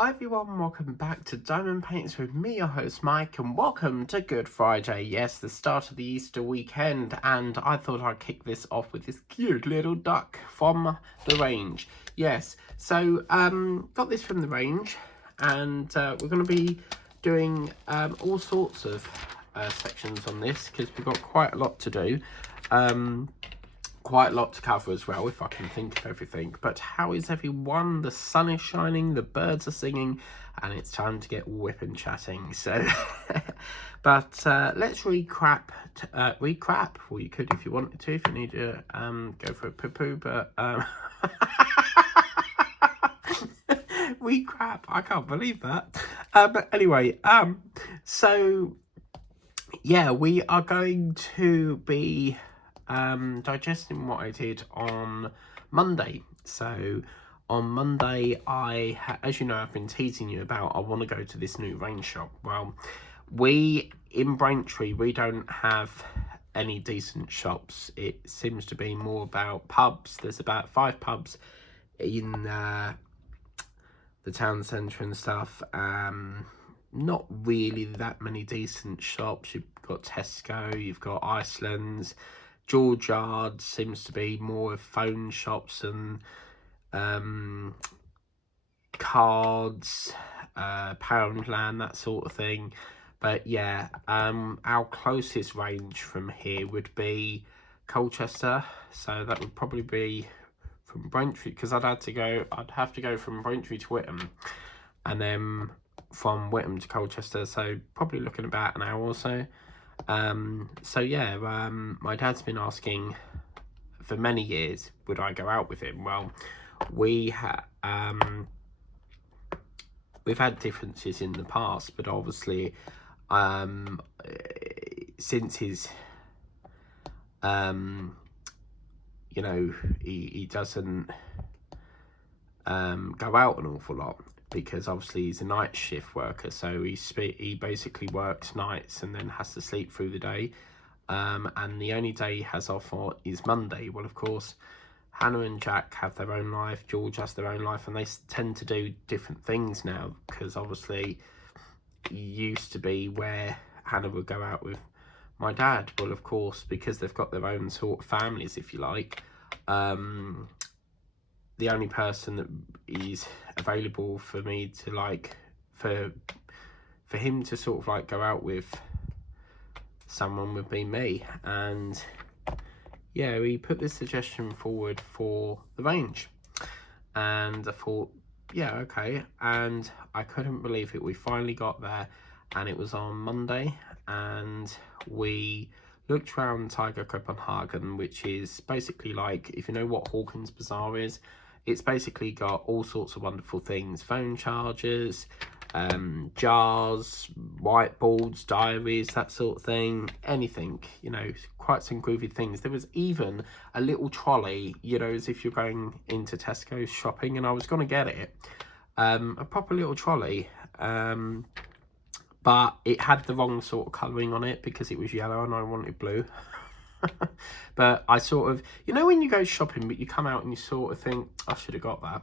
Hi everyone, welcome back to Diamond Paints with me, your host Mike, and welcome to Good Friday. Yes, the start of the Easter weekend, and I thought I'd kick this off with this cute little duck from the range. Yes, so got this from the range, and we're going to be doing all sorts of sections on this because we've got quite a lot to do. Quite a lot to cover as well, if I can think of everything. But how is everyone? The sun is shining, the birds are singing, and it's time to get whipping chatting. So, but let's recap. Well, you could if you wanted to, if you need to go for a poo-poo, but recap. I can't believe that. But anyway, so yeah, we are going to be digesting what I did on Monday. So on Monday, as you know, I've been teasing you about I want to go to this new range shop. Well, in Braintree, we don't have any decent shops. It seems to be more about pubs. There's about 5 pubs in the town centre and stuff. Not really that many decent shops. You've got Tesco, you've got Iceland's. George Yard seems to be more of phone shops and cards, Poundland, that sort of thing. But yeah, our closest range from here would be Colchester, so that would probably be from Braintree, because I'd have to go from Braintree to Whittam, and then from Whittam to Colchester, so probably looking about an hour or so. So yeah, my dad's been asking for many years, would I go out with him? Well, we've had differences in the past, but obviously, since his, you know, he doesn't go out an awful lot, because obviously he's a night shift worker, so he basically works nights and then has to sleep through the day, and the only day he has off is Monday. Well, of course, Hannah and Jack have their own life, George has their own life, and they tend to do different things now, because obviously it used to be where Hannah would go out with my dad. Well, of course, because they've got their own sort of families, if you like, the only person that is available for me to for him to sort of like go out with someone would be me. And yeah, we put this suggestion forward for the range, and I thought, yeah, okay. And I couldn't believe it. We finally got there, and it was on Monday, and we looked around Tiger Copenhagen, which is basically like, if you know what Hawkins Bazaar is, it's basically got all sorts of wonderful things: phone chargers, jars, whiteboards, diaries, that sort of thing, anything, you know, quite some groovy things. There was even a little trolley, you know, as if you're going into Tesco shopping, and I was going to get it, a proper little trolley, but it had the wrong sort of colouring on it, because it was yellow and I wanted blue. But I sort of, you know, when you go shopping but you come out and you sort of think, I should have got that,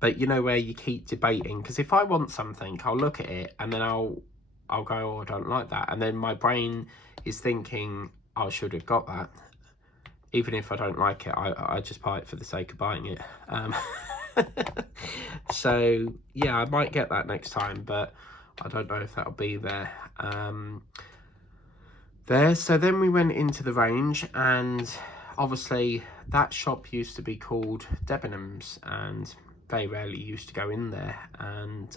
but you know, where you keep debating, because if I want something, I'll look at it and then I'll go, oh, I don't like that, and then my brain is thinking I should have got that. Even if I don't like it, I just buy it for the sake of buying it. So yeah, I might get that next time, but I don't know if that'll be there. So then we went into the range, and obviously that shop used to be called Debenhams, and very rarely used to go in there, and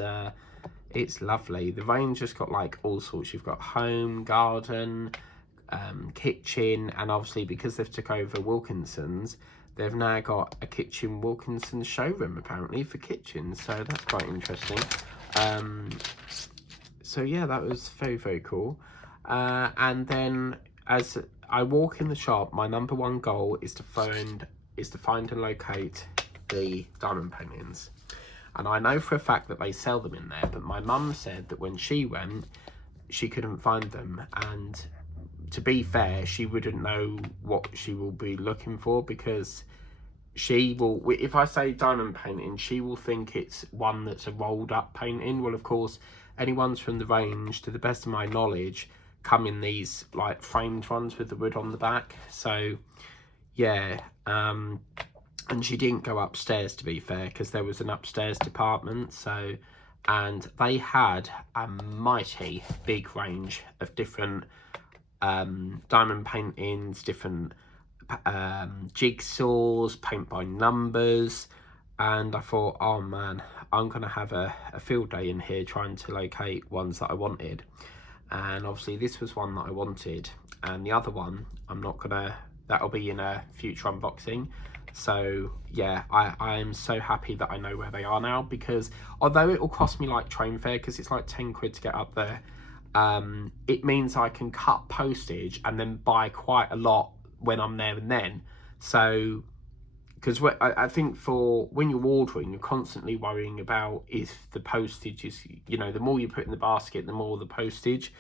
it's lovely. The range has got like all sorts. You've got home, garden, kitchen, and obviously because they've took over Wilkinson's, they've now got a kitchen Wilkinson's showroom apparently for kitchens, so that's quite interesting. So yeah, that was very, very cool. And then as I walk in the shop, my number one goal is to find and locate the diamond paintings. And I know for a fact that they sell them in there, but my mum said that when she went, she couldn't find them. And to be fair, she wouldn't know what she will be looking for, because she will, if I say diamond painting, she will think it's one that's a rolled up painting. Well, of course, any ones from the range, to the best of my knowledge, come in these like framed ones with the wood on the back. So yeah, and she didn't go upstairs, to be fair, because there was an upstairs department. So, and they had a mighty big range of different diamond paintings, different jigsaws, paint by numbers. And I thought, oh man, I'm gonna have a field day in here trying to locate ones that I wanted. And obviously this was one that I wanted, and the other one I'm not gonna, that'll be in a future unboxing. So yeah, I am so happy that I know where they are now, because although it will cost me like train fare, because it's like 10 quid to get up there, it means I can cut postage and then buy quite a lot when I'm there and then. So, because I think for when you're ordering, you're constantly worrying about if the postage is, you know, the more you put in the basket, the more the postage.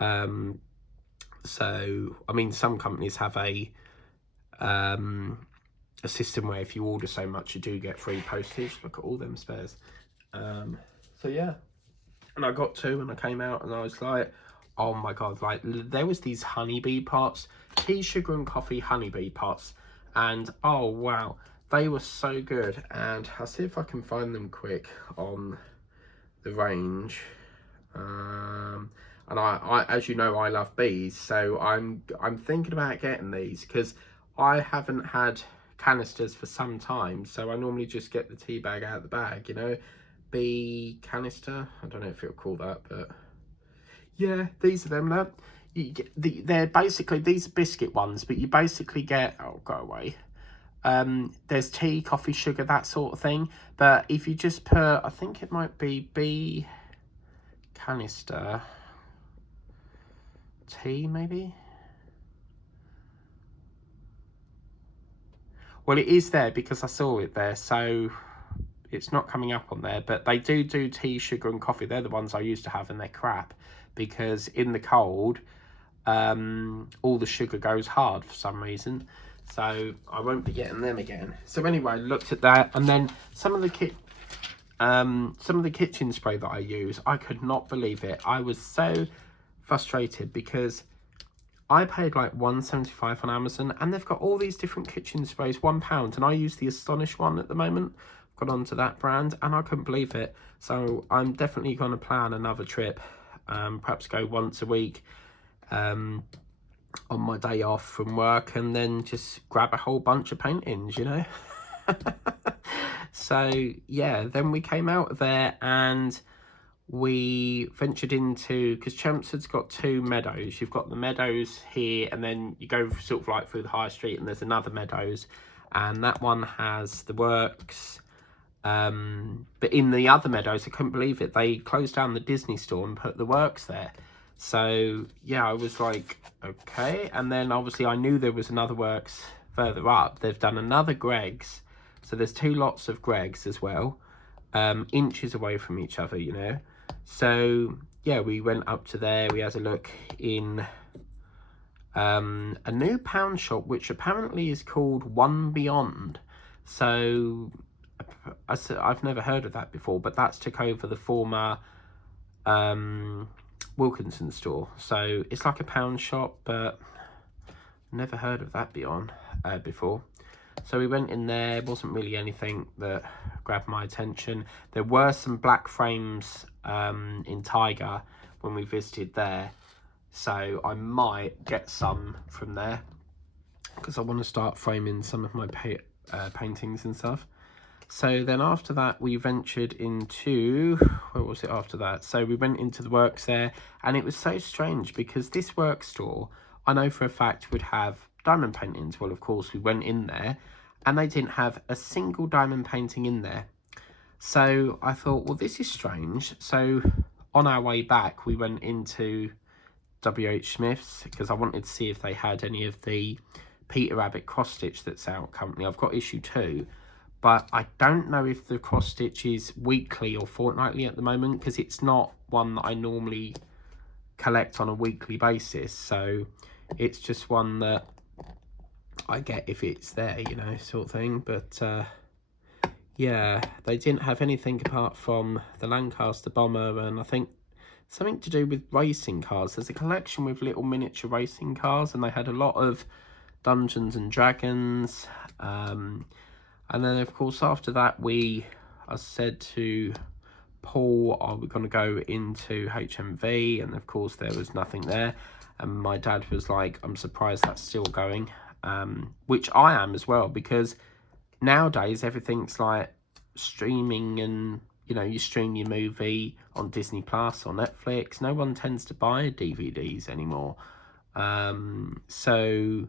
So, I mean, some companies have a system where if you order so much, you do get free postage. Look at all them spares. So yeah. And I got two, and I came out and I was like, oh my god, like there was these honeybee pots, tea, sugar and coffee honeybee pots, and oh wow, they were so good. And I'll see if I can find them quick on the range. And I as you know, I love bees, so I'm thinking about getting these, because I haven't had canisters for some time, so I normally just get the tea bag out of the bag, you know. Bee canister, I don't know if it'll call that, but yeah, these are them. Look, you get they're basically, these are biscuit ones, but you basically get, oh go away, there's tea, coffee, sugar, that sort of thing. But if you just put, I think it might be bee canister tea, maybe. Well, it is there because I saw it there, so it's not coming up on there. But they do tea, sugar and coffee. They're the ones I used to have, and they're crap, because in the cold all the sugar goes hard for some reason, so I won't be getting them again. So anyway, I looked at that, and then some of the kitchen spray that I use, I could not believe it. I was so frustrated because I paid like £1.75 on Amazon, and they've got all these different kitchen sprays, £1, and I use the Astonish one at the moment. Got onto that brand, and I couldn't believe it. So I'm definitely going to plan another trip, perhaps go once a week on my day off from work, and then just grab a whole bunch of paintings, you know. So yeah, then we came out of there and we ventured into, because Chelmsford's got two meadows. You've got the meadows here, and then you go sort of like through the high street, and there's another meadows, and that one has the works. But in the other meadows, I couldn't believe it, they closed down the Disney store and put the works there. So yeah, I was like, okay. And then obviously I knew there was another works further up. They've done another Greggs, so there's two lots of Greggs as well, inches away from each other, you know. So yeah, we went up to there. We had a look in a new pound shop, which apparently is called One Beyond. So I've never heard of that before, but that's took over the former Wilkinson store. So it's like a pound shop, but never heard of that before. So we went in there. Wasn't really anything that grabbed my attention. There were some black frames in Tiger when we visited there, so I might get some from there, because I want to start framing some of my paintings and stuff. So then after that, we ventured into, where was it after that? So we went into the works there, and it was so strange because this work store, I know for a fact, would have diamond paintings. Well, of course, we went in there and they didn't have a single diamond painting in there. So I thought, well, this is strange. So on our way back, we went into WH Smith's because I wanted to see if they had any of the Peter Rabbit cross stitch that's out currently. I've got issue 2. But I don't know if the cross stitch is weekly or fortnightly at the moment, because it's not one that I normally collect on a weekly basis. So it's just one that I get if it's there, you know, sort of thing. But yeah, they didn't have anything apart from the Lancaster Bomber, and I think something to do with racing cars. There's a collection with little miniature racing cars, and they had a lot of Dungeons and Dragons. And then, of course, after that, I said to Paul, are we going to go into HMV? And of course, there was nothing there. And my dad was like, I'm surprised that's still going, which I am as well, because nowadays everything's like streaming, and you know, you stream your movie on Disney Plus or Netflix. No one tends to buy DVDs anymore. So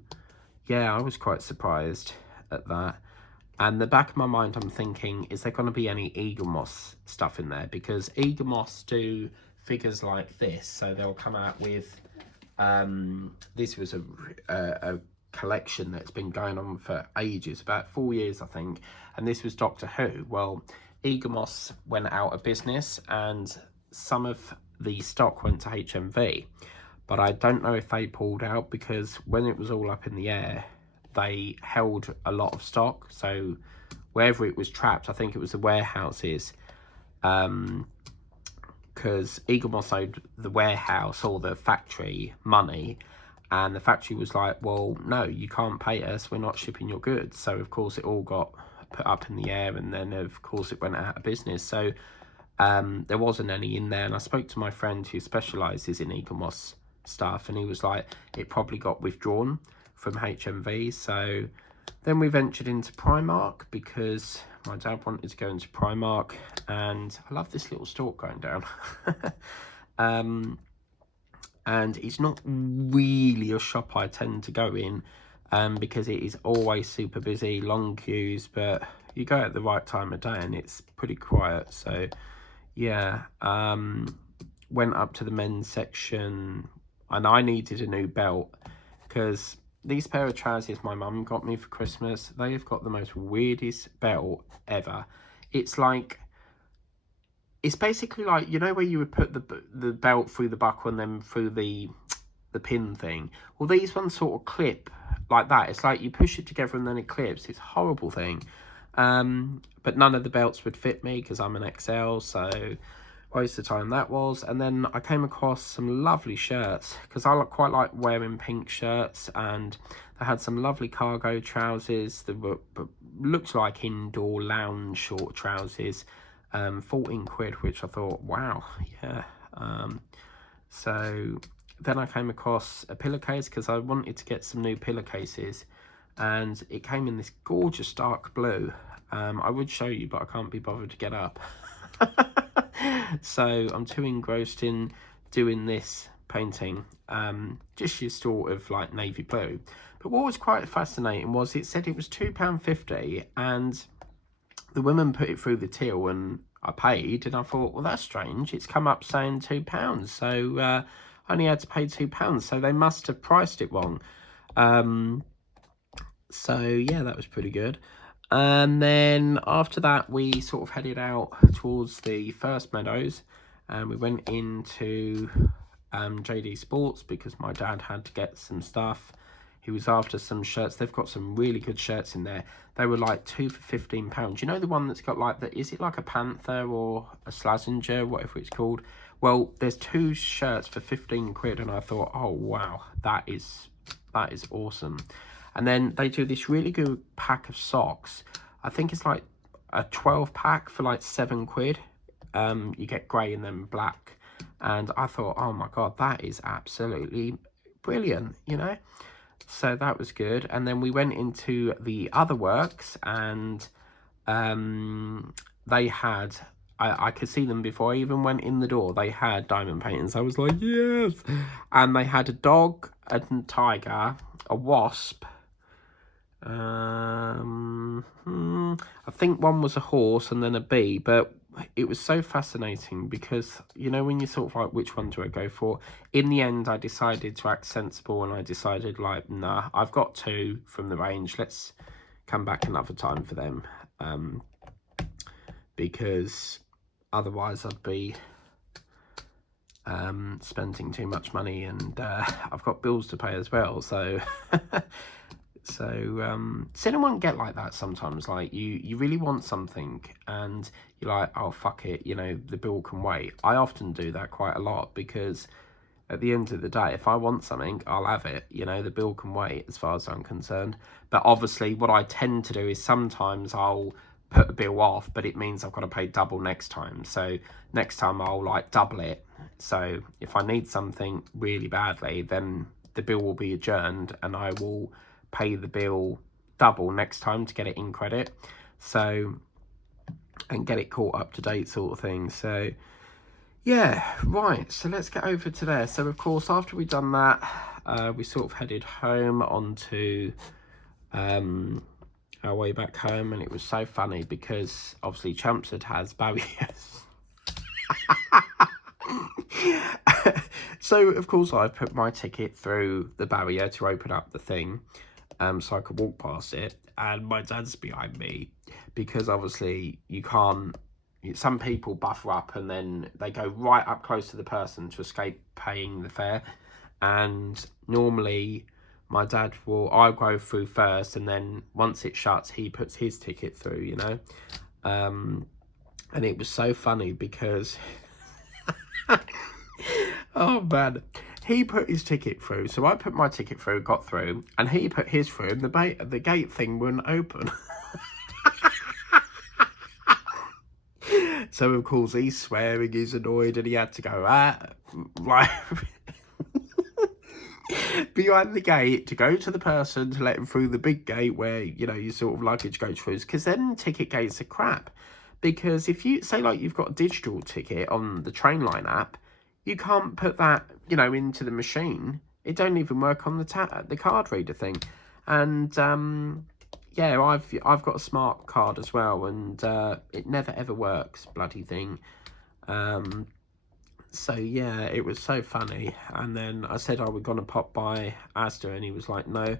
yeah, I was quite surprised at that. And the back of my mind, I'm thinking, is there going to be any Eagle Moss stuff in there? Because Eagle Moss do figures like this, so they'll come out with this was a collection that's been going on for ages, about 4 years, I think, and this was Doctor Who. Well, Eagle Moss went out of business, and some of the stock went to HMV, but I don't know if they pulled out, because when it was all up in the air, they held a lot of stock. So wherever it was trapped, I think it was the warehouses, because Eagle Moss owed the warehouse or the factory money, and the factory was like, well, no, you can't pay us, we're not shipping your goods. So of course it all got put up in the air, and then of course it went out of business. So there wasn't any in there, and I spoke to my friend who specialises in Eagle Moss stuff, and he was like, it probably got withdrawn from HMV. So then we ventured into Primark, because my dad wanted to go into Primark, and I love this little stalk going down. And it's not really a shop I tend to go in, because it is always super busy, long queues, but you go at the right time of day and it's pretty quiet. So yeah, went up to the men's section, and I needed a new belt, because these pair of trousers my mum got me for Christmas, they've got the most weirdest belt ever. It's like, it's basically like, you know, where you would put the belt through the buckle and then through the pin thing. Well, these ones sort of clip like that. It's like you push it together and then it clips. It's a horrible thing. But none of the belts would fit me because I'm an XL, so waste of time that was. And then I came across some lovely shirts, because I quite like wearing pink shirts, and they had some lovely cargo trousers that looked like indoor lounge short trousers, 14 quid, which I thought, wow, yeah. So then I came across a pillowcase, because I wanted to get some new pillowcases, and it came in this gorgeous dark blue. I would show you, but I can't be bothered to get up. So I'm too engrossed in doing this painting, just your sort of like navy blue. But what was quite fascinating was it said it was £2.50, and the woman put it through the till, and I paid, and I thought, well, that's strange, it's come up saying £2, so I only had to pay £2, so they must have priced it wrong. So yeah, that was pretty good. And then after that, we sort of headed out towards the First Meadows, and we went into JD Sports, because my dad had to get some stuff. He was after some shirts. They've got some really good shirts in there. They were like 2 for £15. You know the one that's got like the, is it like a Panther or a Slazenger, whatever it's called? Well, there's 2 shirts for 15 quid, and I thought, oh wow, that is awesome. And then they do this really good pack of socks. I think it's like a 12 pack for like 7 quid. You get grey and then black. And I thought, oh my God, that is absolutely brilliant, you know? So that was good. And then we went into the other works, and they had, I could see them before I even went in the door. They had diamond paintings. I was like, yes. And they had a dog, a tiger, a wasp. I think one was a horse and then a bee, but it was so fascinating, because you know, when you sort of like, which one do I go for? In the end, I decided to act sensible, and I decided like, nah, I've got 2 from the range, let's come back another time for them, because otherwise I'd be spending too much money, and I've got bills to pay as well. So So cinema won't get like that sometimes. Like you really want something and you're like, oh fuck it, you know, the bill can wait. I often do that quite a lot because at the end of the day, if I want something, I'll have it. You know, the bill can wait as far as I'm concerned. But obviously what I tend to do is sometimes I'll put a bill off, but it means I've got to pay double next time. So next time I'll like double it. So if I need something really badly, then the bill will be adjourned and I will pay the bill double next time to get it in credit. So, and get it caught up to date sort of thing. So yeah, right, so let's get over to there. So of course after we'd done that, we sort of headed home onto our way back home, and it was so funny because obviously Chelmsford has barriers. So of course I put my ticket through the barrier to open up the thing, so I could walk past it, and my dad's behind me because obviously you can't. Some people buffer up and then they go right up close to the person to escape paying the fare, and normally my dad will, I'll go through first, and then once it shuts he puts his ticket through, you know. And it was so funny because oh man, he put his ticket through, so I put my ticket through, got through, and he put his through, and the gate thing wouldn't open. So of course he's swearing, he's annoyed, and he had to go right behind the gate to go to the person to let him through the big gate where, you know, your sort of luggage goes through. Because then ticket gates are crap. Because if you say like you've got a digital ticket on the Trainline app, you can't put that, you know, into the machine. It don't even work on the card reader thing. And yeah, I've got a smart card as well, and it never ever works, bloody thing. So yeah, it was so funny. And then I said, oh, we're gonna pop by Asda, and he was like, no.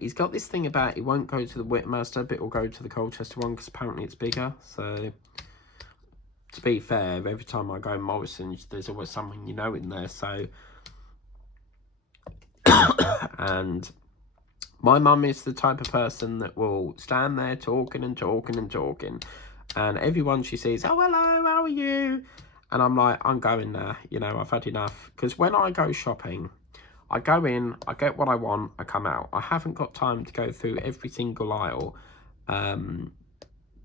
He's got this thing about he won't go to the Whittam Asda, but he'll go to the Colchester one because apparently it's bigger. So to be fair, every time I go Morrison's, there's always someone you know in there. So and my mum is the type of person that will stand there talking and talking and talking, and everyone she sees, oh hello, how are you? And I'm like, I'm going there, you know, I've had enough. Because when I go shopping, I go in, I get what I want, I come out. I haven't got time to go through every single aisle.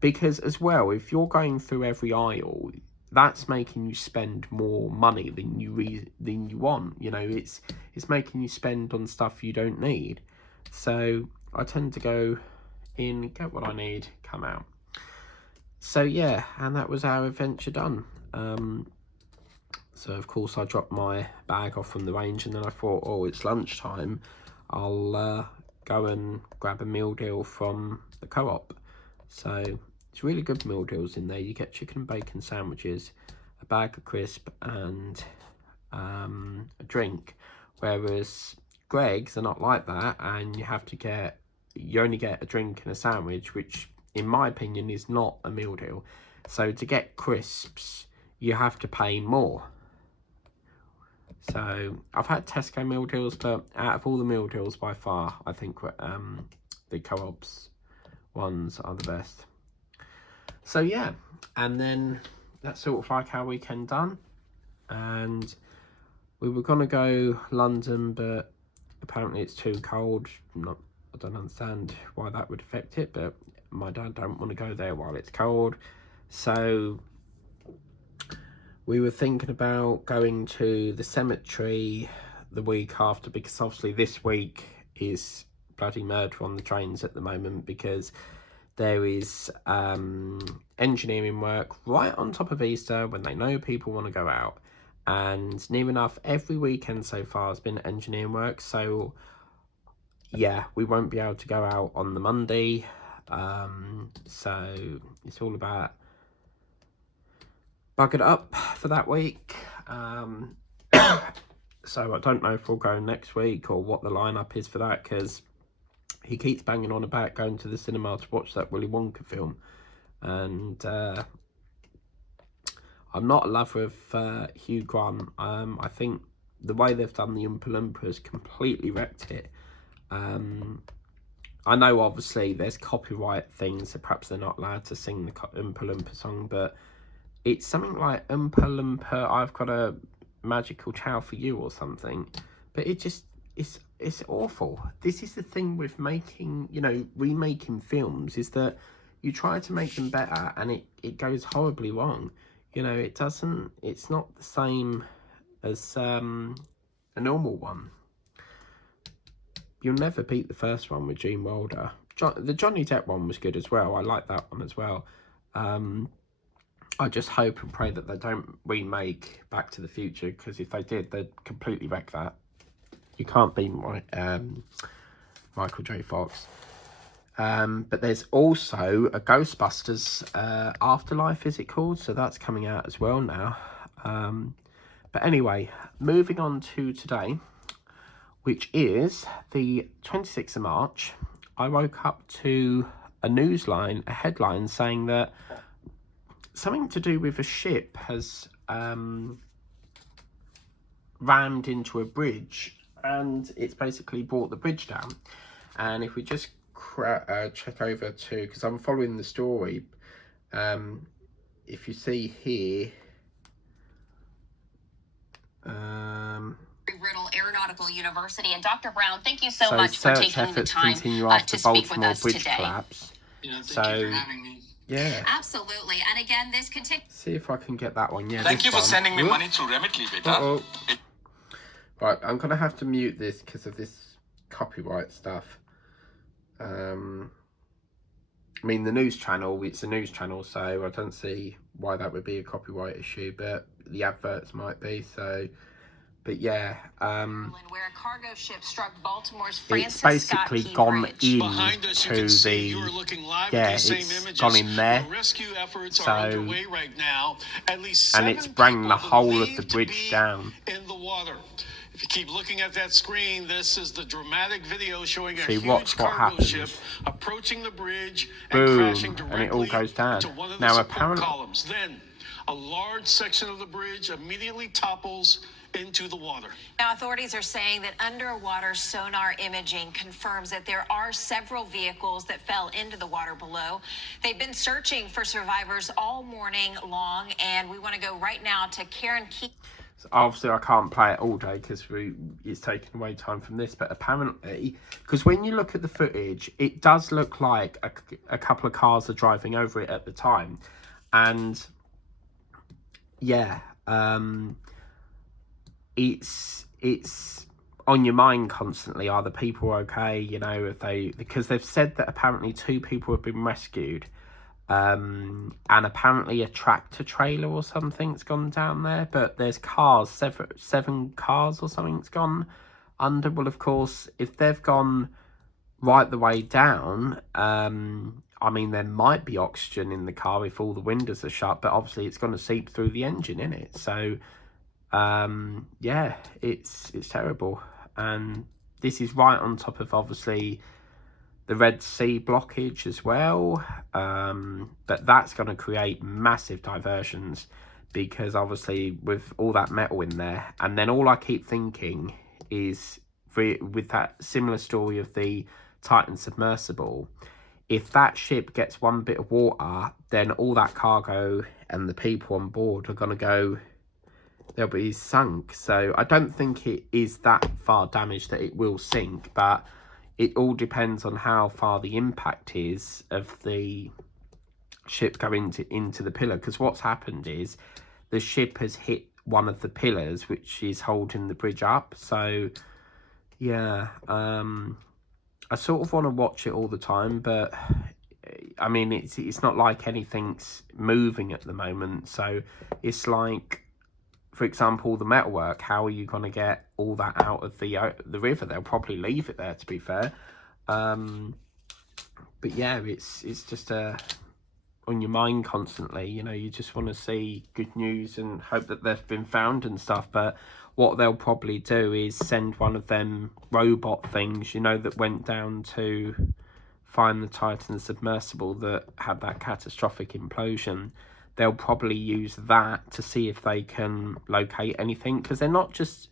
Because as well, if you're going through every aisle, that's making you spend more money than you want. You know, it's making you spend on stuff you don't need. So I tend to go in, get what I need, come out. So yeah, and that was our adventure done. So of course I dropped my bag off from the range, and then I thought, oh, it's lunchtime, I'll go and grab a meal deal from the Co-op. So it's really good meal deals in there. You get chicken and bacon sandwiches, a bag of crisp, and a drink, whereas Greg's are not like that, and you only get a drink and a sandwich, which in my opinion is not a meal deal. So to get crisps you have to pay more. So I've had Tesco meal deals, but out of all the meal deals by far, I think the Co-op's ones are the best. So yeah, and then that's sort of like our weekend done. And we were gonna go London, but apparently it's too cold. I don't understand why that would affect it, but my dad don't want to go there while it's cold. So we were thinking about going to the cemetery the week after, because obviously this week is bloody murder on the trains at the moment, because there is engineering work right on top of Easter when they know people want to go out. And near enough every weekend so far has been engineering work. So yeah, we won't be able to go out on the Monday. So it's all about buggered up for that week. So I don't know if we'll go next week or what the lineup is for that, because he keeps banging on about going to the cinema to watch that Willy Wonka film, and I'm not a lover of Hugh Grant. I think the way they've done the Oompa Loompa has completely wrecked it. I know obviously there's copyright things, so perhaps they're not allowed to sing the Oompa Loompa song, but it's something like Oompa Loompa, I've got a magical chow for you or something. But it just, it's awful. This is the thing with making, you know, remaking films, is that you try to make them better and it goes horribly wrong. You know, it's not the same as a normal one. You'll never beat the first one with Gene Wilder. The Johnny Depp one was good as well. I like that one as well. I just hope and pray that they don't remake Back to the Future, because if they did, they'd completely wreck that. You can't beat Michael J. Fox. But there's also a Ghostbusters Afterlife, is it called? So that's coming out as well now. But anyway, moving on to today, which is the 26th of March. I woke up to a headline saying that something to do with a ship has rammed into a bridge, and it's basically brought the bridge down. And if we just check over to, because I'm following the story, if you see here, Riddle Aeronautical University. And Dr. Brown, thank you so much for taking the time to speak with us today. Collapse. Thank you for having me. Yeah. Absolutely. And again, this continues. See if I can get that one. Yeah. Thank you for sending me money through Remitly, beta. Right, I'm gonna have to mute this because of this copyright stuff. I mean, the news channel, it's a news channel, so I don't see why that would be a copyright issue, but the adverts might be, so. But yeah, where a cargo ship struck Baltimore's it's basically gone into the, yeah, it's gone in there, so, and it's bringing the whole of the bridge down. If you keep looking at that screen, this is the dramatic video showing a huge what cargo happens. ship approaching the bridge Boom, and crashing directly and it all goes down. into one of the Now support apparently, columns. Then, a large section of the bridge immediately topples into the water. Now, authorities are saying that underwater sonar imaging confirms that there are several vehicles that fell into the water below. They've been searching for survivors all morning long, and we want to go right now to Karen Key. So obviously I can't play it all day because it's taking away time from this, but apparently, because when you look at the footage, it does look like a couple of cars are driving over it at the time, and yeah, it's on your mind constantly. Are the people okay? You know, because they've said that apparently 2 people have been rescued, and apparently a tractor trailer or something's gone down there, but there's cars, 7 cars or something's gone under. Well, of course, if they've gone right the way down, I mean, there might be oxygen in the car if all the windows are shut, but obviously it's going to seep through the engine, innit? So yeah, it's terrible. And this is right on top of obviously the Red Sea blockage as well, but that's going to create massive diversions, because obviously with all that metal in there. And then all I keep thinking is, with that similar story of the Titan submersible, if that ship gets one bit of water, then all that cargo and the people on board are going to go, they'll be sunk. So I don't think it is that far damaged that it will sink, but it all depends on how far the impact is of the ship going into the pillar. Because what's happened is the ship has hit one of the pillars, which is holding the bridge up. So yeah, I sort of want to watch it all the time, but I mean, it's not like anything's moving at the moment. So it's like, for example, the metalwork, how are you going to get all that out of the river? They'll probably leave it there, to be fair. But yeah, it's just on your mind constantly. You know, you just want to see good news and hope that they've been found and stuff. But what they'll probably do is send one of them robot things, you know, that went down to find the Titan submersible that had that catastrophic implosion. They'll probably use that to see if they can locate anything, because they're not just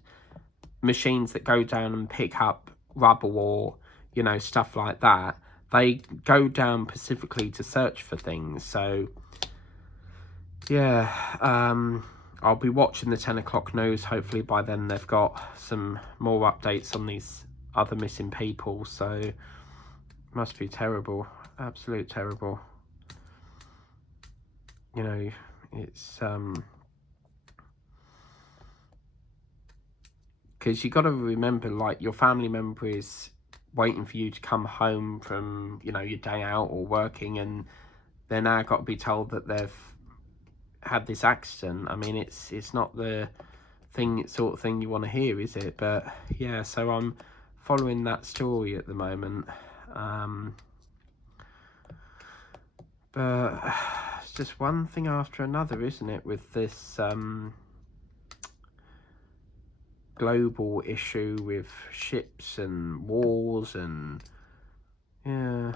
machines that go down and pick up rubble or, you know, stuff like that. they go down specifically to search for things. So yeah, I'll be watching the 10 o'clock news. Hopefully by then they've got some more updates on these other missing people. So must be terrible, absolute terrible. You know, it's because you got to remember, like, your family member is waiting for you to come home from, you know, your day out or working, and they're now got to be told that they've had this accident. I mean, it's not the sort of thing you want to hear, is it? But yeah, so I'm following that story at the moment. But it's just one thing after another, isn't it, with this global issue with ships and wars, and yeah,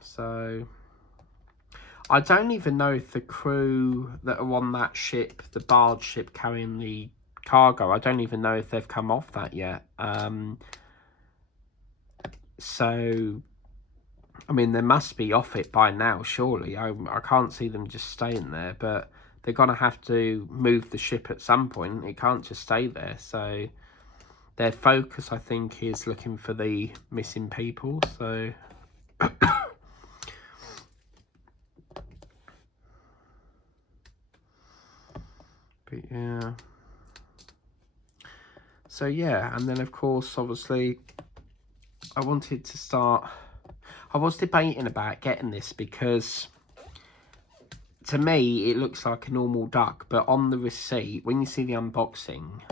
so I don't even know if the crew that are on that ship, the barge ship carrying the cargo, I don't even know if they've come off that yet. So I mean, they must be off it by now, surely. I can't see them just staying there, but they're going to have to move the ship at some point. It can't just stay there. So their focus, I think, is looking for the missing people. So but yeah. So yeah, and then of course, obviously, I was debating about getting this because to me it looks like a normal duck, but on the receipt, when you see the unboxing,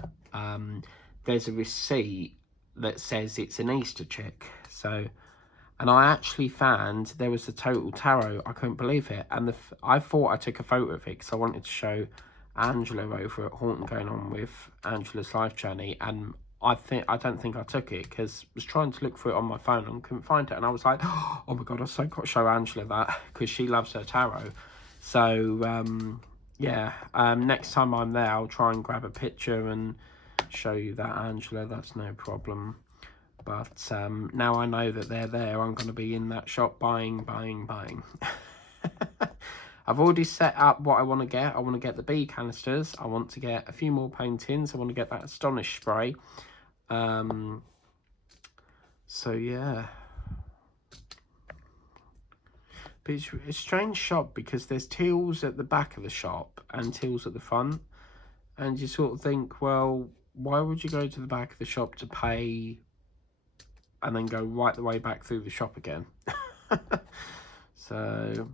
there's a receipt that says it's an Easter chick. So, and I actually found there was a total tarot. I couldn't believe it, and I thought I took a photo of it because I wanted to show Angela over at Horton going on with Angela's life journey, and I don't think I took it because I was trying to look for it on my phone and couldn't find it, and I was like, oh my god, I so got to show Angela that because she loves her tarot. So yeah, next time I'm there, I'll try and grab a picture and show you that, Angela. That's no problem. But now I know that they're there, I'm going to be in that shop buying. I've already set up what I want to get. I want to get the bee canisters. I want to get a few more paintings. I want to get that Astonish spray. So yeah. But it's a strange shop because there's tills at the back of the shop and tills at the front. And you sort of think, well, why would you go to the back of the shop to pay and then go right the way back through the shop again? So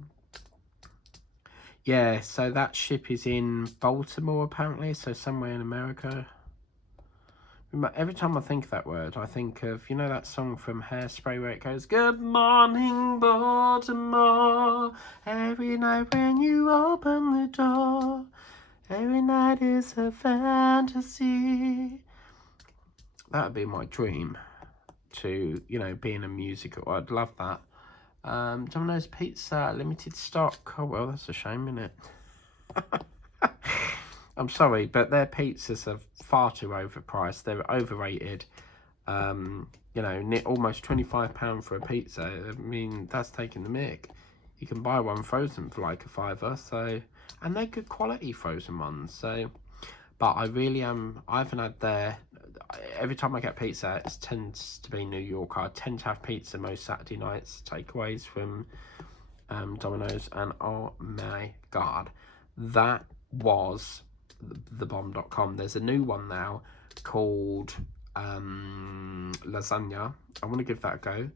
yeah, so that ship is in Baltimore apparently, so somewhere in America. Every time I think of that word, I think of, you know, that song from Hairspray where it goes, good morning Baltimore, every night when you open the door, every night is a fantasy. That would be my dream, to, you know, be in a musical. I'd love that. Domino's Pizza, limited stock. Oh well, that's a shame, isn't it? I'm sorry, but their pizzas are far too overpriced. They're overrated. You know, almost £25 for a pizza. I mean, that's taking the mick. You can buy one frozen for like a £5. So, and they're good quality frozen ones. So, but I really am. I haven't had their. Every time I get pizza, it tends to be New York. I tend to have pizza most Saturday nights, takeaways from Domino's, and oh my god, that was thebomb.com. There's a new one now called lasagna. I want to give that a go,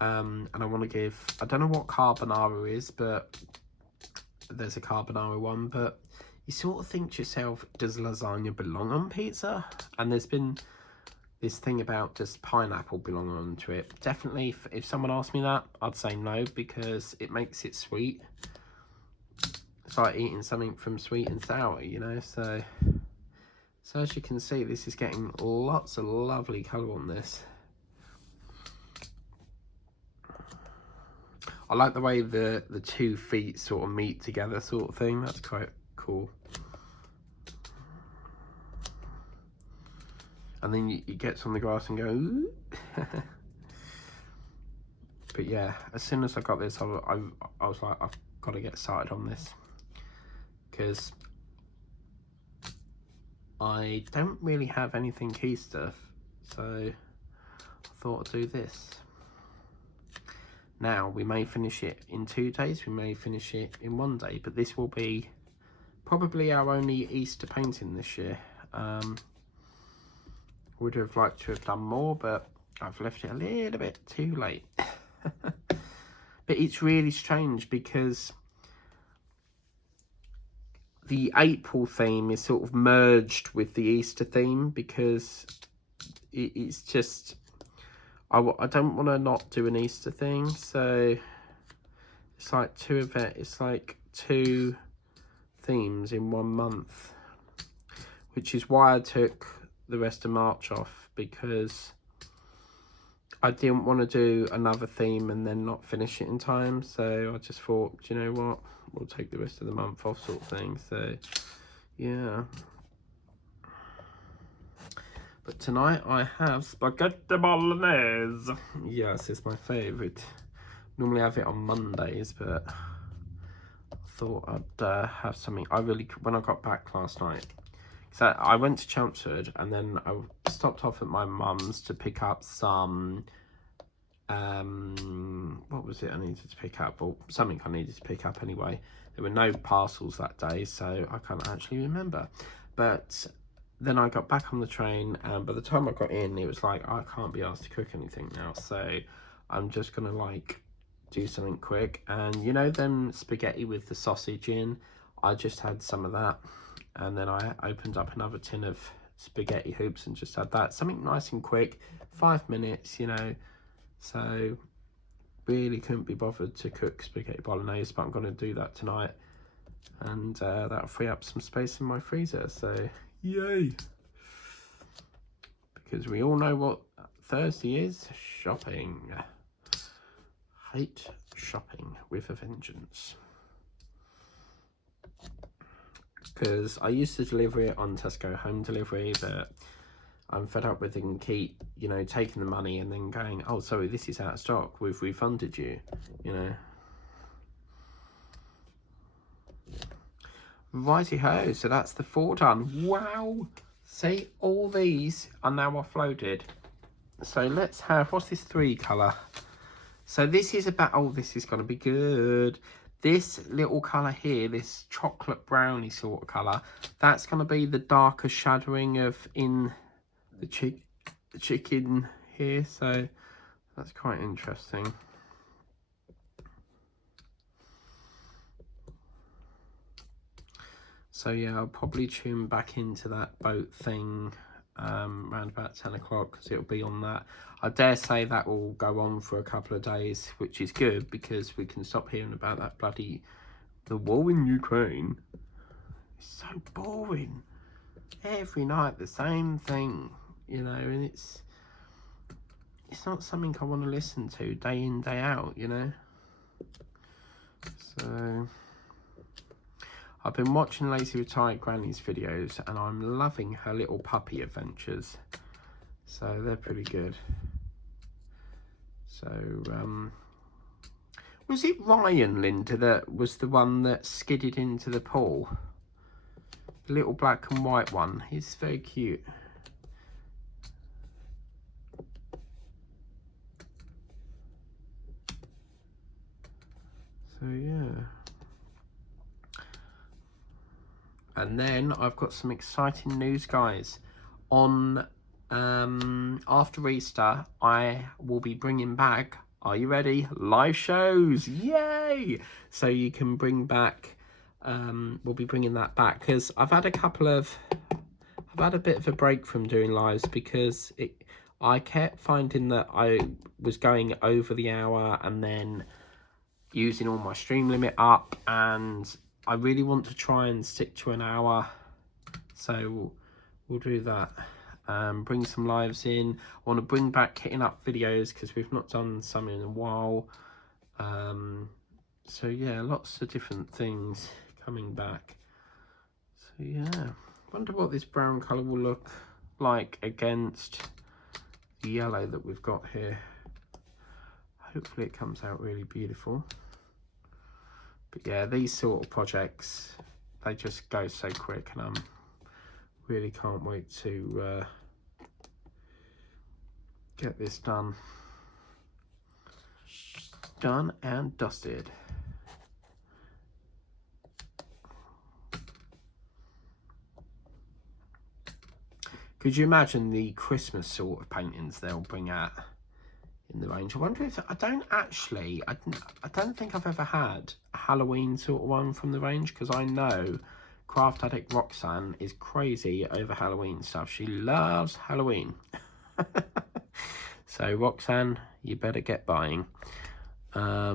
and I want to give, I don't know what carbonara is, but there's a carbonara one. But you sort of think to yourself, does lasagna belong on pizza? And there's been this thing about, does pineapple belong onto it? Definitely, if someone asked me that, I'd say no, because it makes it sweet. It's like eating something from sweet and sour, you know. So as you can see, this is getting lots of lovely colour on this. I like the way the 2 feet sort of meet together, sort of thing. That's quite cool. And then it gets on the grass and go, ooh. But yeah, as soon as I got this, I was like, I've got to get started on this, because I don't really have anything Easter, so I thought I'd do this. Now, we may finish it in 2 days, we may finish it in 1 day, but this will be probably our only Easter painting this year. Would have liked to have done more, but I've left it a little bit too late. But it's really strange because the April theme is sort of merged with the Easter theme, because it's just, I don't want to not do an Easter thing, so it's like it's like 2 themes in 1 month, which is why I took the rest of March off, because I didn't want to do another theme and then not finish it in time. So I just thought, do you know what, we'll take the rest of the month off, sort of thing. So yeah, but tonight I have spaghetti bolognese. Yes, it's my favourite. Normally I have it on Mondays, but I thought I'd have something. When I got back last night, so I went to Chelmsford and then I stopped off at my mum's to pick up some, what was it I needed to pick up? Or something I needed to pick up anyway. There were no parcels that day, so I can't actually remember. But then I got back on the train, and by the time I got in, it was like, I can't be asked to cook anything now. So I'm just going to like do something quick. And you know them spaghetti with the sausage in? I just had some of that. And then I opened up another tin of spaghetti hoops and just had that. Something nice and quick, 5 minutes, you know. So really couldn't be bothered to cook spaghetti bolognese, but I'm going to do that tonight. And that'll free up some space in my freezer. So yay. Because we all know what Thursday is. Shopping. Hate shopping with a vengeance. Because I used to deliver it on Tesco home delivery, but I'm fed up with them keep, you know, taking the money and then going, oh, sorry, this is out of stock, we've refunded you, you know. Righty-ho, so that's the 4 done. Wow! See, all these are now offloaded. So let's have, what's this 3 colour? So this is about, oh, this is going to be good. This little colour here, this chocolate brownie sort of colour, that's going to be the darker shadowing of in the chicken here. So that's quite interesting. So yeah, I'll probably tune back into that boat thing around about 10 o'clock, because it'll be on that. I dare say that will go on for a couple of days, which is good, because we can stop hearing about that the war in Ukraine. It's so boring. Every night the same thing, you know, and it's not something I want to listen to day in, day out, you know. So I've been watching Lazy Retired Granny's videos, and I'm loving her little puppy adventures. So they're pretty good. So, was it Ryan, Linda, that was the one that skidded into the pool? The little black and white one. He's very cute. So, yeah. And then I've got some exciting news, guys. On after Easter, I will be bringing back, are you ready, live shows. Yay! So you can bring back, we'll be bringing that back, because I've had a bit of a break from doing lives, because I kept finding that I was going over the hour and then using all my stream limit up, and I really want to try and stick to an hour. So we'll do that. Bring some lives in. I want to bring back kitting up videos, because we've not done some in a while. So yeah, lots of different things coming back. So yeah, wonder what this brown colour will look like against the yellow that we've got here. hopefully it comes out really beautiful. But yeah, these sort of projects, they just go so quick, and really can't wait to get this done and dusted. Could you imagine the Christmas sort of paintings they'll bring out in the range? I wonder if, I don't think I've ever had a Halloween sort of one from the range, because I know Craft Addict Roxanne is crazy over Halloween stuff. She loves Halloween. So Roxanne, you better get buying. Right,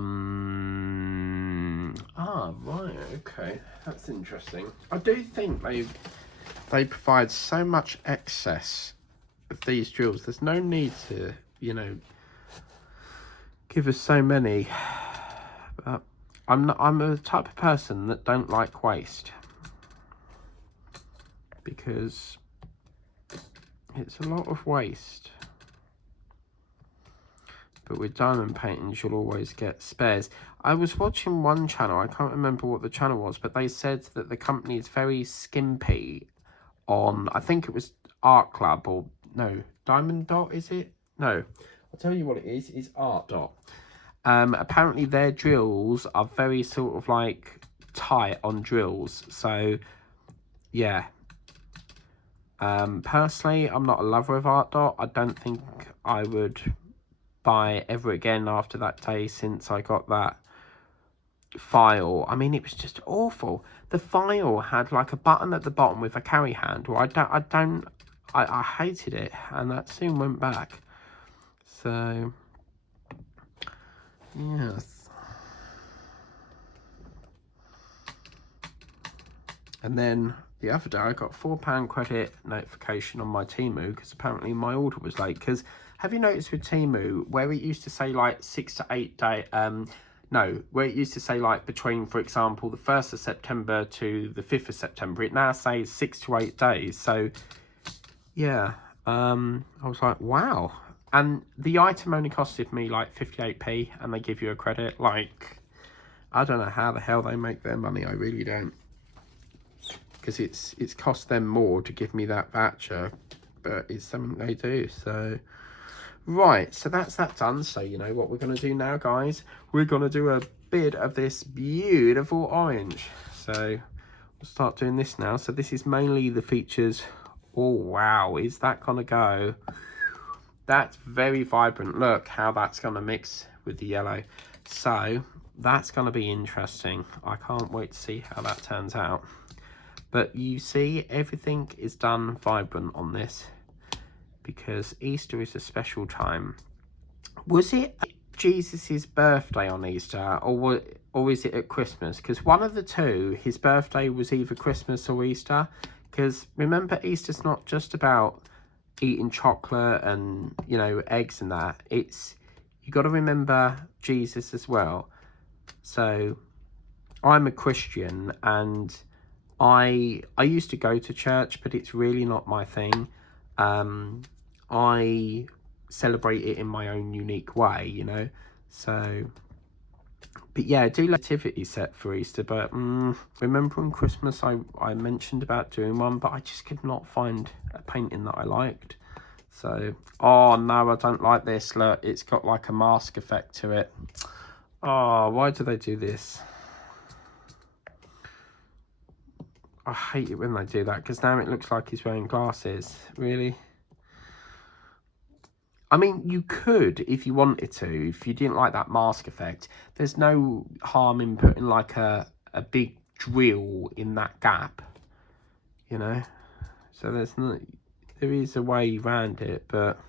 okay, that's interesting. I do think they provide so much excess of these drills. There's no need to, you know, give us so many. But I'm a type of person that don't like waste, because it's a lot of waste. But with diamond paintings, you'll always get spares. I was watching one channel, I can't remember what the channel was, but they said that the company is very skimpy on, I think it was Art Club, or no, Diamond Dot, is it? No, I'll tell you what it is, it's Art Dot. Apparently their drills are very sort of like tight on drills. So yeah, personally, I'm not a lover of Art Dot. I don't think I would buy ever again after that day, since I got that file. I mean, it was just awful. The file had like a button at the bottom with a carry handle. I hated it, and that soon went back. So yes. And then the other day I got £4 credit notification on my Temu, because apparently my order was late. Because have you noticed with Temu, where it used to say like 6 to 8 days, where it used to say like between, for example, the 1st of September to the 5th of September, it now says 6 to 8 days. So yeah, I was like, wow. And the item only costed me like 58p, and they give you a credit. Like, I don't know how the hell they make their money. I really don't. Because it's cost them more to give me that voucher, but it's something they do. So right, so that's that done. So you know what we're going to do now, guys? We're going to do a bit of this beautiful orange. So we'll start doing this now. So this is mainly the features. Oh wow, is that going to go? That's very vibrant. Look how that's going to mix with the yellow. So that's going to be interesting. I can't wait to see how that turns out. But you see, everything is done vibrant on this, because Easter is a special time. Was it Jesus's birthday on Easter, or is it at Christmas? Because one of the two, his birthday was either Christmas or Easter. Because remember, Easter's not just about eating chocolate and, you know, eggs and that. It's, you got to remember Jesus as well. So I'm a Christian, and I used to go to church, but it's really not my thing. I celebrate it in my own unique way, you know. So, but yeah, I do nativity set for Easter. But remember on Christmas I mentioned about doing one, but I just could not find a painting that I liked. So, oh no, I don't like this. Look, it's got like a mask effect to it. Oh, why do they do this? I hate it when they do that, because now it looks like he's wearing glasses. Really? I mean, you could, if you wanted to, if you didn't like that mask effect. There's no harm in putting like a big drill in that gap, you know? So there is a way around it, but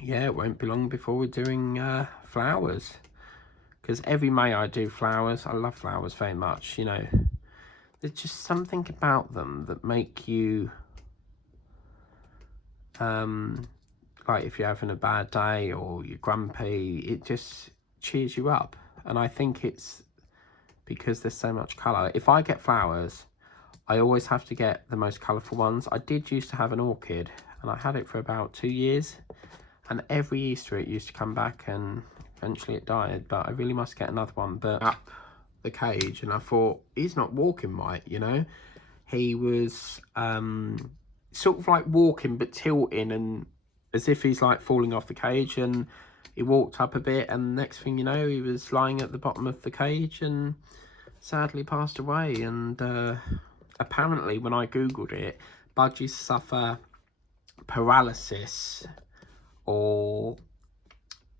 yeah, it won't be long before we're doing flowers. Because every May I do flowers. I love flowers very much, you know. There's just something about them that make you, like if you're having a bad day or you're grumpy, it just cheers you up. And I think it's because there's so much colour. If I get flowers, I always have to get the most colourful ones. I did used to have an orchid, and I had it for about 2 years. And every Easter it used to come back, and eventually it died. But I really must get another one. But up the cage, and I thought, he's not walking right, you know. He was sort of like walking but tilting, and as if he's like falling off the cage. And he walked up a bit, and next thing you know, he was lying at the bottom of the cage and sadly passed away. And apparently, when I googled it, budgies suffer paralysis or,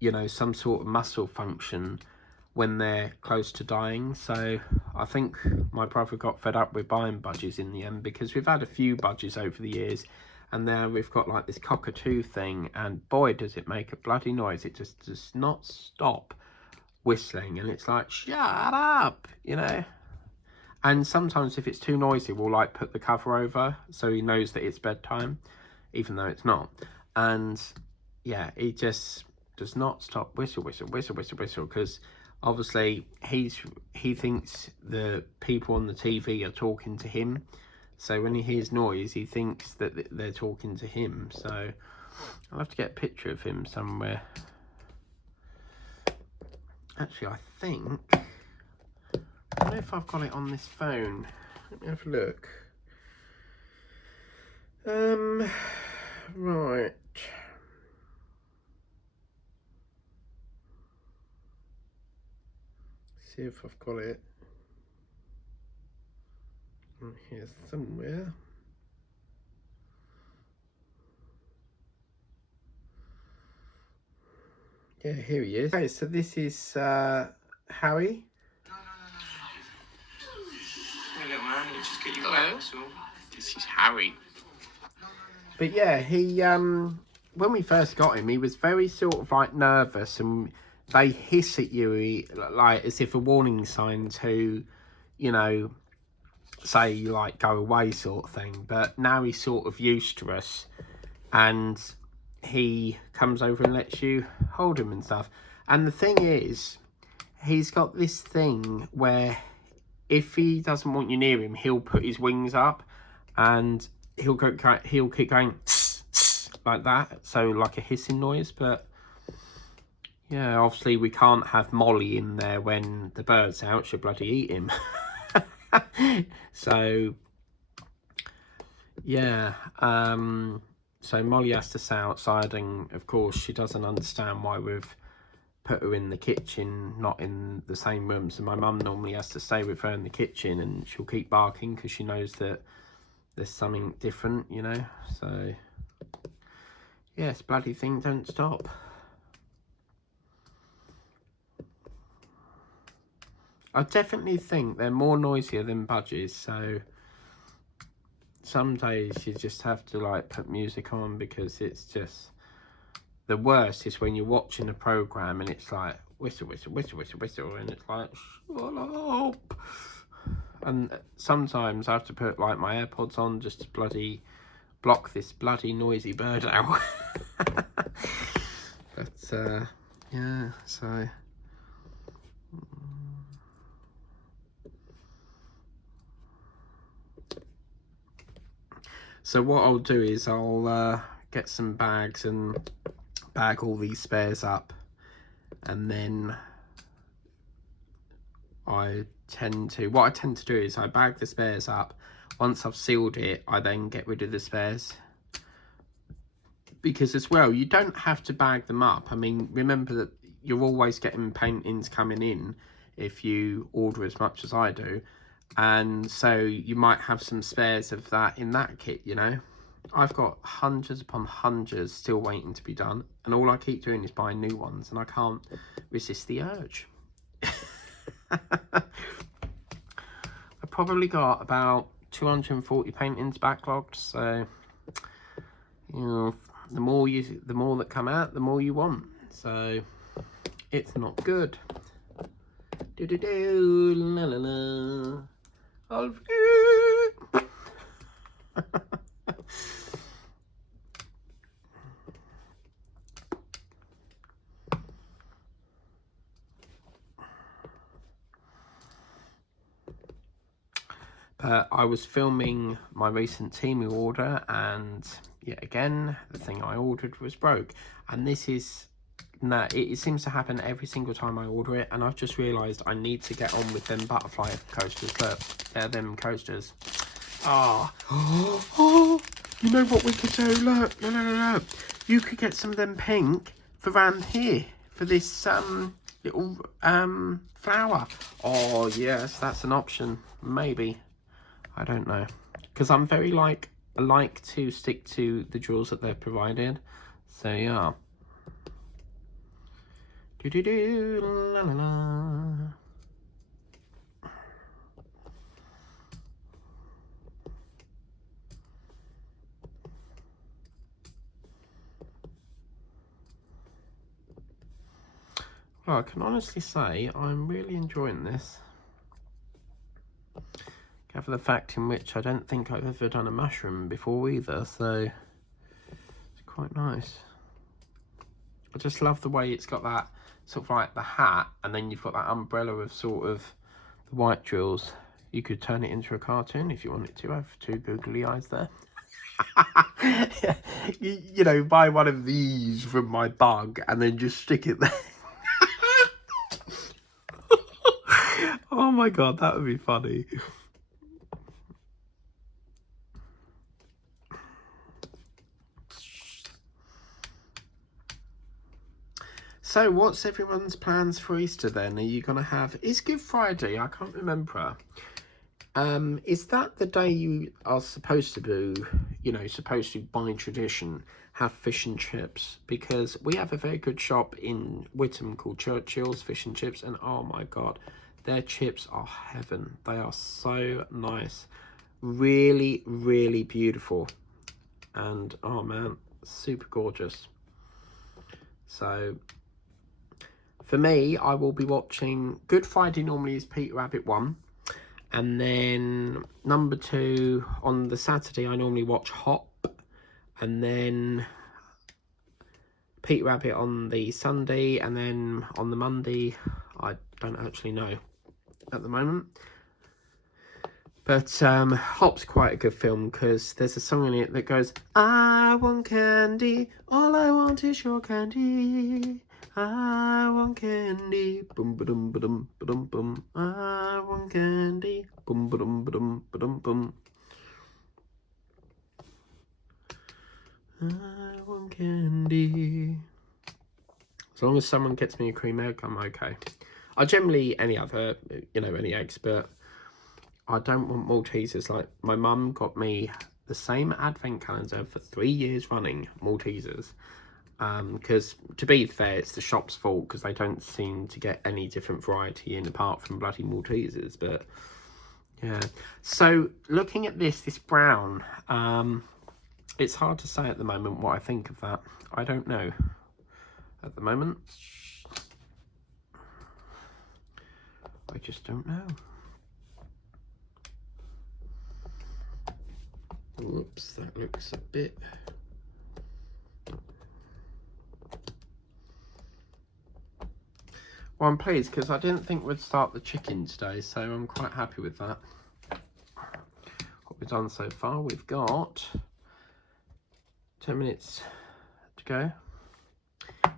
you know, some sort of muscle function when they're close to dying. So I think my brother got fed up with buying budgies in the end, because we've had a few budgies over the years, and now we've got like this cockatoo thing, and boy does it make a bloody noise. It just does not stop whistling, and it's like, shut up, you know. And sometimes if it's too noisy, we'll like put the cover over so he knows that it's bedtime, even though it's not. And yeah, he just does not stop whistle, because obviously he thinks the people on the TV are talking to him. So when he hears noise, he thinks that they're talking to him. So I'll have to get a picture of him somewhere. Actually, I think, I don't know if I've got it on this phone. Let me have a look. Right. See if I've got it. Here somewhere. Yeah, here he is. Okay, so this is Harry. Hello. This is Harry. But yeah, he when we first got him, he was very sort of like nervous, and they hiss at you like as if a warning sign to, you know, say like go away sort of thing. But now he's sort of used to us, and he comes over and lets you hold him and stuff. And the thing is, he's got this thing where if he doesn't want you near him, he'll put his wings up, and he'll keep going like that, so like a hissing noise. But yeah, obviously we can't have Molly in there when the bird's out. She'll bloody eat him. So yeah, so Molly has to stay outside, and of course she doesn't understand why we've put her in the kitchen, not in the same room. So my mum normally has to stay with her in the kitchen, and she'll keep barking because she knows that there's something different, you know. So yes, bloody thing don't stop. I definitely think they're more noisier than budgies, so some days you just have to like put music on, because it's just, the worst is when you're watching a program and it's like whistle, whistle, whistle, whistle, whistle, and it's like shut up. And sometimes I have to put like my AirPods on just to bloody block this bloody noisy bird out. But yeah, so what I'll do is I'll get some bags and bag all these spares up, and then what I tend to do is I bag the spares up. Once I've sealed it, I then get rid of the spares, because as well, you don't have to bag them up. I mean, remember that you're always getting paintings coming in if you order as much as I do, and so you might have some spares of that in that kit, you know. I've got hundreds upon hundreds still waiting to be done, and all I keep doing is buying new ones, and I can't resist the urge. I've probably got about 240 paintings backlogged, so you know, the more that come out, the more you want. So it's not good. Do do do la la la. But I was filming my recent Temu order, and yet again, the thing I ordered was broke. And this is, no, it seems to happen every single time I order it. And I've just realised I need to get on with them butterfly coasters. Look, they're them coasters. Ah, oh, you know what we could do? Look, look. You could get some of them pink for around here, for this little flower. Oh yes, that's an option. Maybe, I don't know, because I'm very like to stick to the drawers that they've provided. So yeah. Do do do la la la. Well, I can honestly say I'm really enjoying this. Gather the fact in which I don't think I've ever done a mushroom before either, so it's quite nice. I just love the way it's got that sort of like the hat, and then you've got that umbrella of sort of the white drills. You could turn it into a cartoon if you wanted to. I have two googly eyes there. you know, buy one of these from my bug and then just stick it there. Oh my god, that would be funny. So what's everyone's plans for Easter then? Are you going to have... It's Good Friday, I can't remember. Is that the day you are supposed to do, you know, supposed to, by tradition, have fish and chips? Because we have a very good shop in Whittam called Churchill's Fish and Chips, and oh my god, their chips are heaven. They are so nice. Really, really beautiful. And, oh man, super gorgeous. So, for me, I will be watching... Good Friday normally is Peter Rabbit 1. And then number 2, on the Saturday, I normally watch Hop. And then Peter Rabbit on the Sunday. And then on the Monday, I don't actually know at the moment. But Hop's quite a good film because there's a song in it that goes, I want candy, all I want is your candy. I want candy, boom ba-dum ba-dum ba-dum bum. I want candy, boom ba-dum ba-dum ba-dum bum. I want candy. As long as someone gets me a cream egg, I'm okay. I generally any other, you know, any eggs, but I don't want Maltesers. Like my mum got me the same advent calendar for 3 years running, Maltesers. Because to be fair, it's the shop's fault because they don't seem to get any different variety in apart from bloody Maltesers. But yeah, so looking at this brown, it's hard to say at the moment what I think of that. I don't know at the moment. I just don't know. Whoops, that looks a bit... Well, I'm pleased because I didn't think we'd start the chicken today, so I'm quite happy with that. What we've done so far, we've got 10 minutes to go.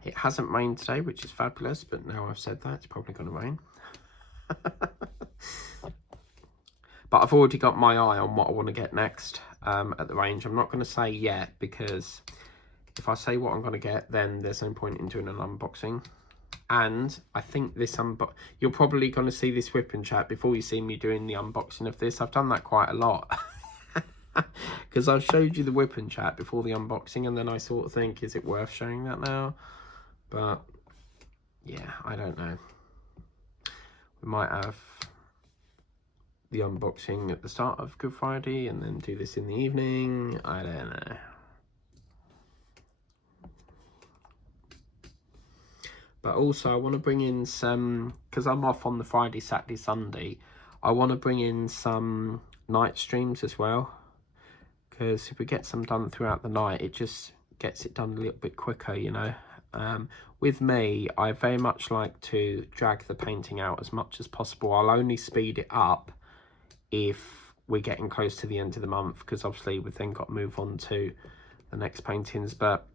It hasn't rained today, which is fabulous, but now I've said that, it's probably going to rain. But I've already got my eye on what I want to get next at the range. I'm not going to say yet, because if I say what I'm going to get, then there's no point in doing an unboxing. And I think this you're probably going to see this whipping chat before you see me doing the unboxing of this. I've done that quite a lot. Because I've showed you the whipping chat before the unboxing, and then I sort of think, is it worth showing that now? But yeah, I don't know. We might have the unboxing at the start of Good Friday and then do this in the evening. I don't know. But also I want to bring in some, because I'm off on the Friday, Saturday, Sunday, I want to bring in some night streams as well. Because if we get some done throughout the night, it just gets it done a little bit quicker, you know. With me, I very much like to drag the painting out as much as possible. I'll only speed it up if we're getting close to the end of the month, because obviously we've then got to move on to the next paintings. But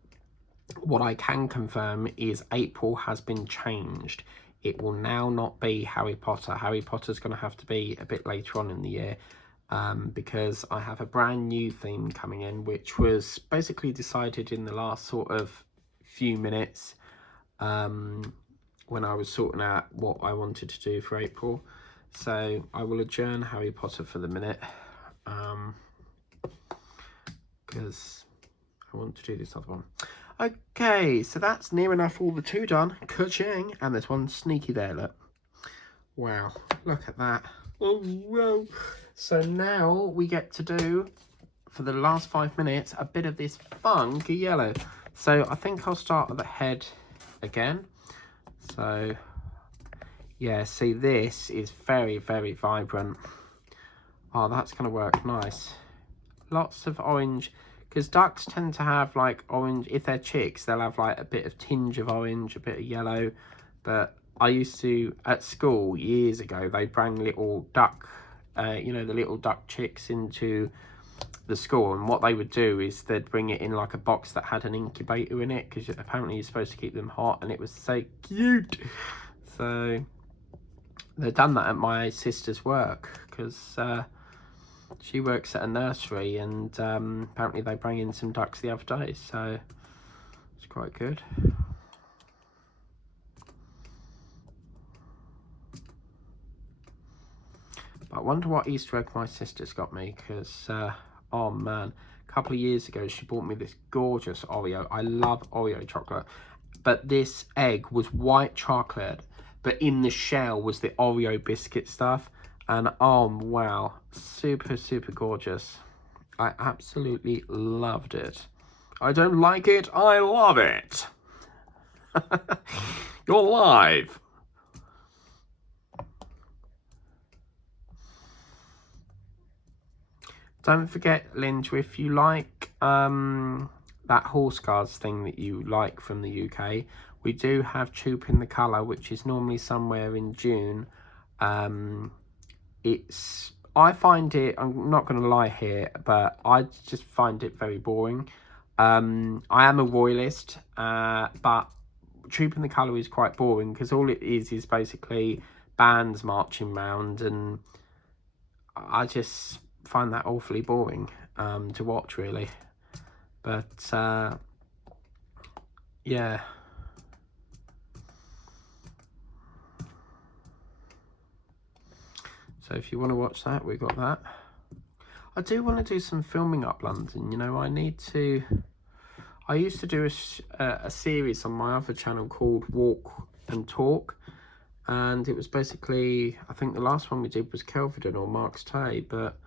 what I can confirm is April has been changed. It will now not be Harry Potter. Harry Potter's going to have to be a bit later on in the year, because I have a brand new theme coming in, which was basically decided in the last sort of few minutes, when I was sorting out what I wanted to do for April. So I will adjourn Harry Potter for the minute, because I want to do this other one. Okay, so that's near enough all the 2 done. Ka-ching! And there's one sneaky there, look. Wow, look at that. Oh, whoa. So now we get to do, for the last 5 minutes, a bit of this funky yellow. So I think I'll start at the head again. So, yeah, see, this is very, very vibrant. Oh, that's going to work nice. Lots of orange, because ducks tend to have like orange. If they're chicks, they'll have like a bit of tinge of orange, a bit of yellow. But I used to, at school years ago, they bring little duck, you know, the little duck chicks into the school, and what they would do is they'd bring it in like a box that had an incubator in it, because apparently you're supposed to keep them hot, and it was so cute. So they've done that at my sister's work, because she works at a nursery, and apparently they bring in some ducks the other day, so it's quite good. But I wonder what Easter egg my sister's got me, because oh man, a couple of years ago she bought me this gorgeous Oreo. I love Oreo chocolate, but this egg was white chocolate, but in the shell was the Oreo biscuit stuff. And oh wow, super, super gorgeous. I absolutely loved it. I don't like it, I love it. You're live. Don't forget, Linda, if you like that horse guards thing that you like from the UK, we do have Troop in the Colour, which is normally somewhere in June. I find it, I'm not going to lie here, but I just find it very boring. I am a royalist, but Troop in the Colour is quite boring, because all it is basically bands marching round, and I just find that awfully boring to watch, really. But yeah. So if you want to watch that, we got that. I do want to do some filming up London. You know, I used to do a series on my other channel called Walk and Talk, and it was basically, I think the last one we did was Kelvedon or Marks Tay, but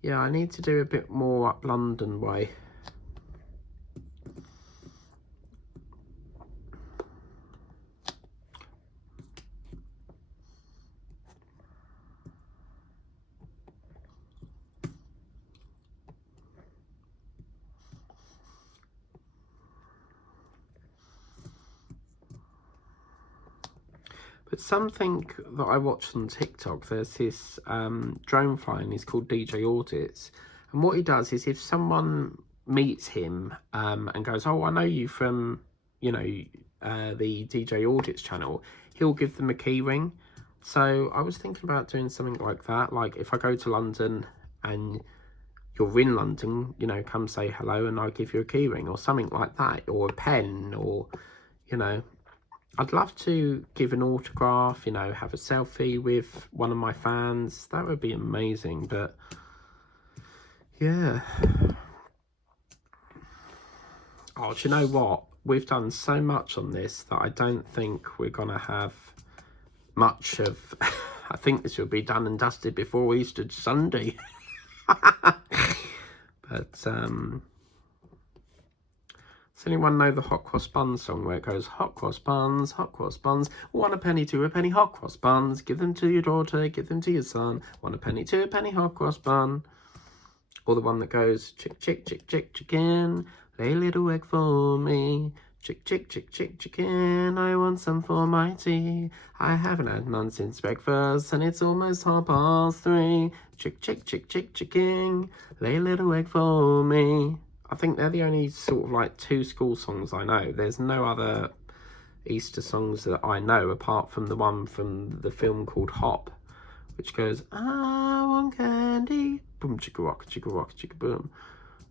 yeah, I need to do a bit more up London way. But something that I watched on TikTok, there's this drone flying, he's called DJ Audits. And what he does is, if someone meets him and goes, oh, I know you from, you know, the DJ Audits channel, he'll give them a key ring. So I was thinking about doing something like that. Like if I go to London and you're in London, you know, come say hello and I'll give you a key ring or something like that, or a pen, or, you know. I'd love to give an autograph, you know, have a selfie with one of my fans. That would be amazing, but yeah. Oh, do you know what? We've done so much on this that I don't think we're going to have much of... I think this will be done and dusted before Easter Sunday. But, does anyone know the hot cross buns song where it goes, hot cross buns, 1 a penny, 2 a penny, hot cross buns, give them to your daughter, give them to your son, 1 a penny, 2 a penny, hot cross bun. Or the one that goes, chick, chick, chick, chick, chicken, lay a little egg for me, chick, chick, chick, chick, chicken, I want some for my tea, I haven't had none since breakfast, and it's almost 3:30, chick, chick, chick, chick, chicken, lay a little egg for me. I think they're the only sort of like 2 school songs I know. There's no other Easter songs that I know apart from the one from the film called Hop, which goes, I want candy, boom chicka rock chicka boom,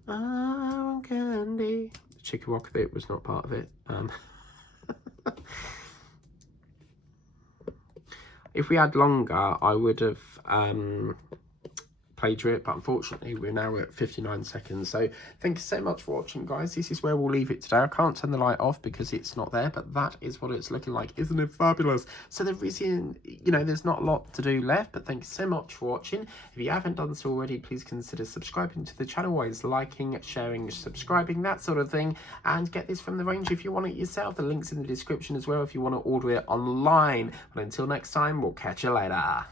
I want candy. The chicka rock bit was not part of it. If we had longer, I would have played through it, but unfortunately we're now at 59 seconds. So thank you so much for watching, guys. This is where we'll leave it today. I can't turn the light off because it's not there, but that is what it's looking like. Isn't it fabulous? So there is, there's not a lot to do left, but thank you so much for watching. If you haven't done so already, please consider subscribing to the channel, always liking, sharing, subscribing, that sort of thing, and get this from the range if you want it yourself. The link's in the description as well if you want to order it online. But until next time, we'll catch you later.